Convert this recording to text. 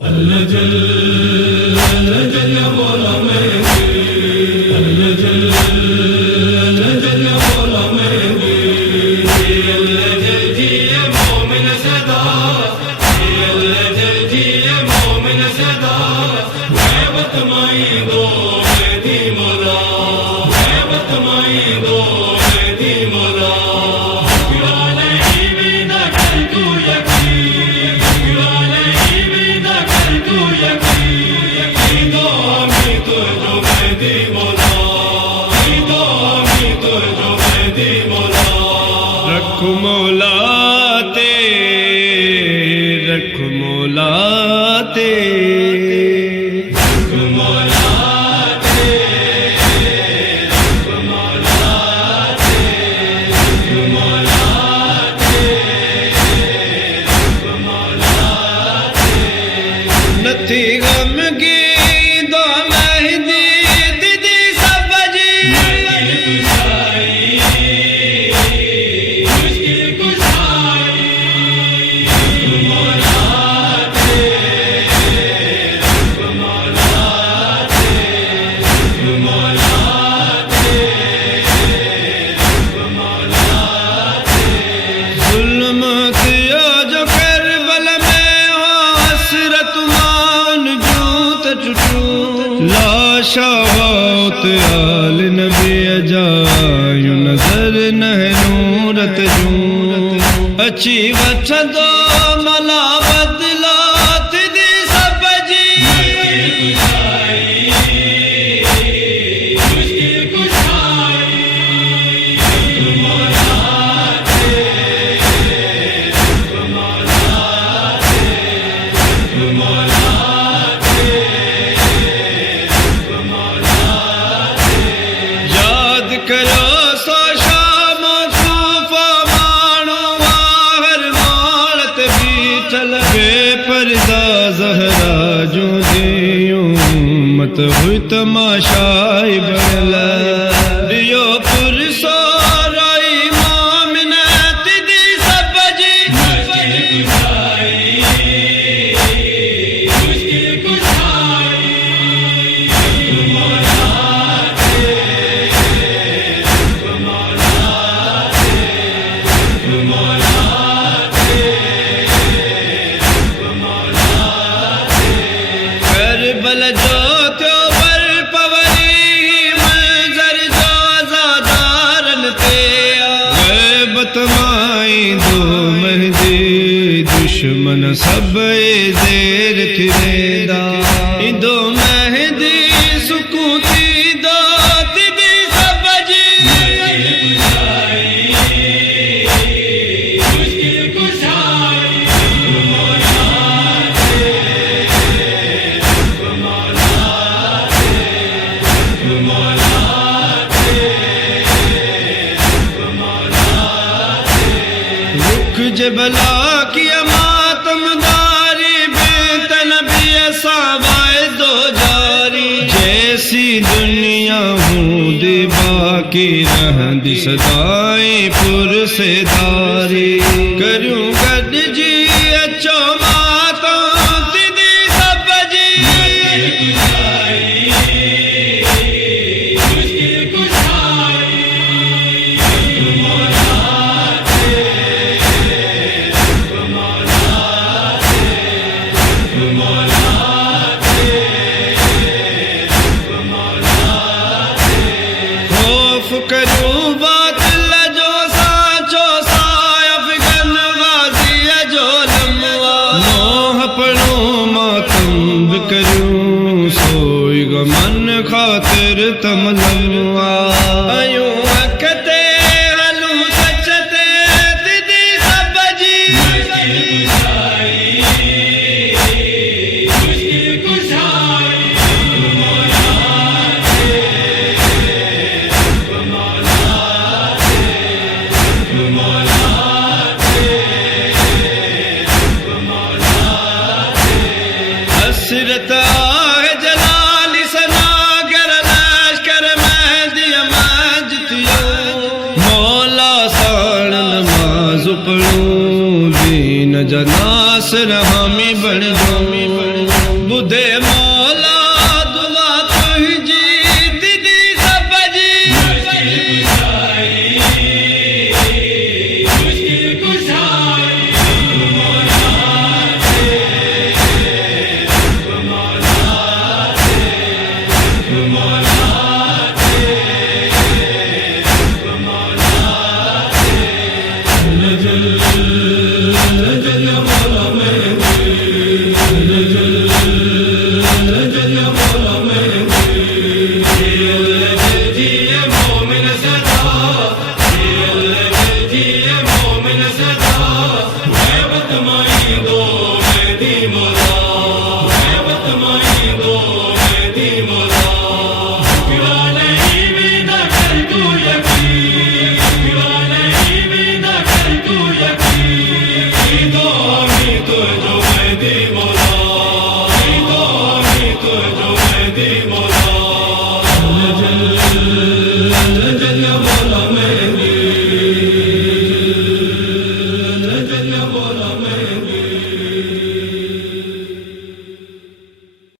अल्लाह जल या मौला मेरे, अल्लाह जल या मौला मेरे, अल्लाह जल जी ये मोमिन सदा, अल्लाह जल जी ये मोमिन सदा, मैं बतमाई दो मैं दी मौला, मैं बतमाई दो मैं दी मौला, वाले ईमीना कर तू यकीन, वाले ईमीना कर तू यकीन, दो मी तो जो मैं दी मौला, दो मी तो जो मैं दी मौला, रख मौला ते, रख मौला ते, नथी गम की दो मेहंदी दीदी सब जी, मुश्किल कुशाई, मौला जुल्म किया जो करबल में हो हसरत मान जूत चुटू, लाशा होत आल नबी अजायु नजर नह नूरत जू, अच्छी वछ दो मला बदला दी सब जी, मुश्किल कुशाई, याद करो सो शाम सूफा मानो वाहर मालत भी चल बेपर्दा जहरा जो दियो मत हुई तमाशाई बला दियो पुरसो राई मामिन तिदी सब जी, मुश्किल कुशाई, करबल जो त्यो बर पवरी मंजर जो आजादारन ते बतमाई दो मेहंदी दुश्मन सब जेर थिरेदा, दो मेहंदी सुकून थी दो तिदी सब जी, मुश्किल कुशाई, रुख जबला की मातमदारी बेतन भी सावाए दो जारी, जैसी दुनिया हूँ दी बाकी रहंदी सदाई पुरसेदारी, करूँ गड जी अच्छो माता तिदी सब जी, मुश्किल कुशाई, खौफ करूँ बात लजो साचो अफगन गाजी जो लम्वा, मोह पढ़ूं मातम भी करूँ सोई गमन खातिर तम लम्वा, अयूं अखते हलूं सचते तिदी सब जी, मुश्किल कुशाई, हसरत